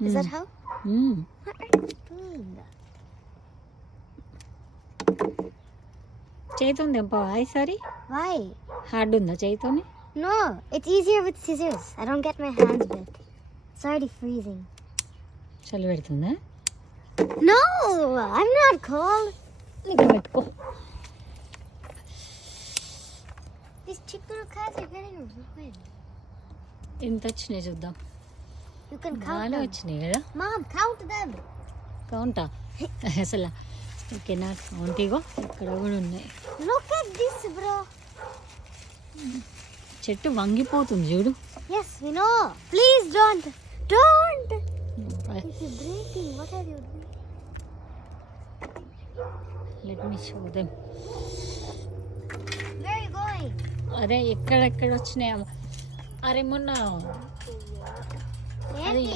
Is that how? What are you doing? చేయితోని తెంపవా ఈసారి? Why? హార్డ్ ఉందా చేయితోని? No, it's easier with scissors. I don't get my hands wet. It's already freezing. చలి పెడుతుందా? No, I'm not cold. ఇక్కడ పెట్టుకో. These chicken cats are getting ruined. ఎంత వచ్చినాయి చూద్దాం. You can count బాగా them. వచ్చినాయి కదా? Mom, count them. కౌంటా అసలు ఓకేనా? కౌంట్ ఇగో ఇక్కడ కూడా ఉన్నాయి. Look at this, bro. చెట్టు వంగిపోతుంది చూడు. Yes, we know. Please don't. Don't. If you're breaking, what are you doing? Let me show them. Where are you going? అరే ఎక్కడెక్కడ వచ్చినాయి? అరే మొన్న Auntie,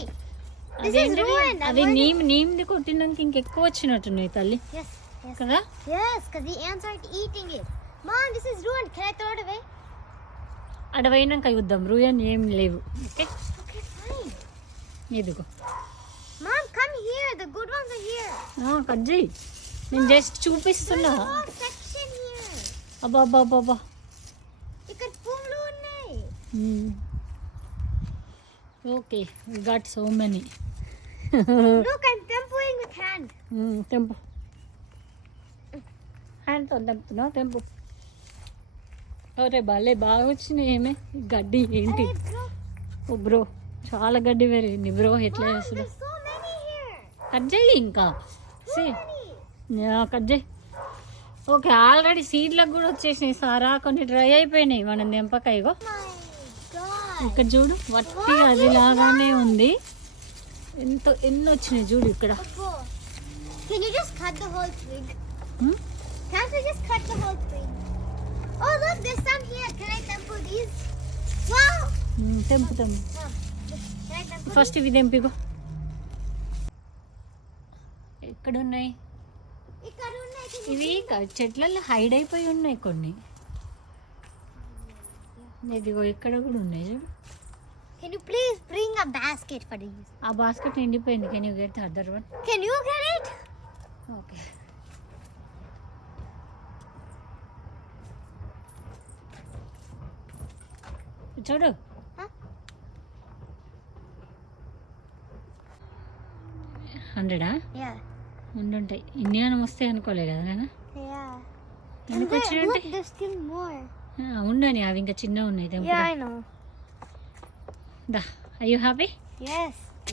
this is అదేంటిది? ruined. అది నీమ్ది కొట్టినాక ఇంకెక్కువ వచ్చినట్టున్నాయి తల్లి Yes, yes. కదా? Yes, because the ants aren't eating it. Mom, this is ruined. Can I throw it away? అడవైనాక చూద్దాం. రూయన్ ఏం లేవు. Okay Okay, fine. ఇదిగో Mom, come here. The good ones are here. Cut చేయి. నేను జస్ట్ చూపిస్తున్నా. There's a whole section here. అబ్బా అబ్బా అబ్బా అబ్బా. ఇక్కడ పూలు ఉన్నాయి. Okay we got so many. Look, I'm tempering with hand. తెంపు. హ్యాండ్తో తెంపుతున్నావు? తెంపు. అరే భలే బాగా వచ్చినాయి. ఏమే ఈ గడ్డి ఏంటి? Hey, bro. ఓ బ్రో చాలా గడ్డి పెరిగింది బ్రో. ఎట్లా Mom, చేస్తుంది? there's so many here. Cut చేయి ఇంకా. Too many. కట్ చేయి. ఓకే ఆల్రెడీ సీడ్లకు కూడా వచ్చేసినాయి సారా. కొన్ని డ్రై అయిపోయినాయి మనం తెంపకాయగో. My God. ఇక్కడ చూడు వట్టి అది లాగానే ఉంది. ఎన్ని వచ్చినాయి చూడు ఇక్కడ. Bro, can you just cut the whole twig? Hmm? Can't we just cut the whole twig? Oh, look, there's some here. Can I temper these? Wow. తెంపు తెంపు. Mom, can I temper first ఇవి తెంపిగో. ఎక్కడున్నాయి these? ఇక్కడ ఉన్నాయి. Can you- ఇవి? చెట్లలో హైడ్ అయిపోయి ఉన్నాయి కొన్ని. ఇదిగో ఇక్కడ కూడా ఉన్నాయి చూడు. Can you please bring a basket for these? ఆ బాస్కెట్ నిండిపోయింది. Can you get the other one? Can you get it? Okay చూడు. Huh? 100 Yeah. ఉండుంటాయి. ఇన్ని అని వస్తాయి అనుకోలే కదా నాన్న. Yeah. ఎందుకు Look, వచ్చినంటే there's still more. ఉండని అవి ఇంకా చిన్న ఉన్నాయి. తెంపు. Yeah, I know. దా. Are you happy? Yes.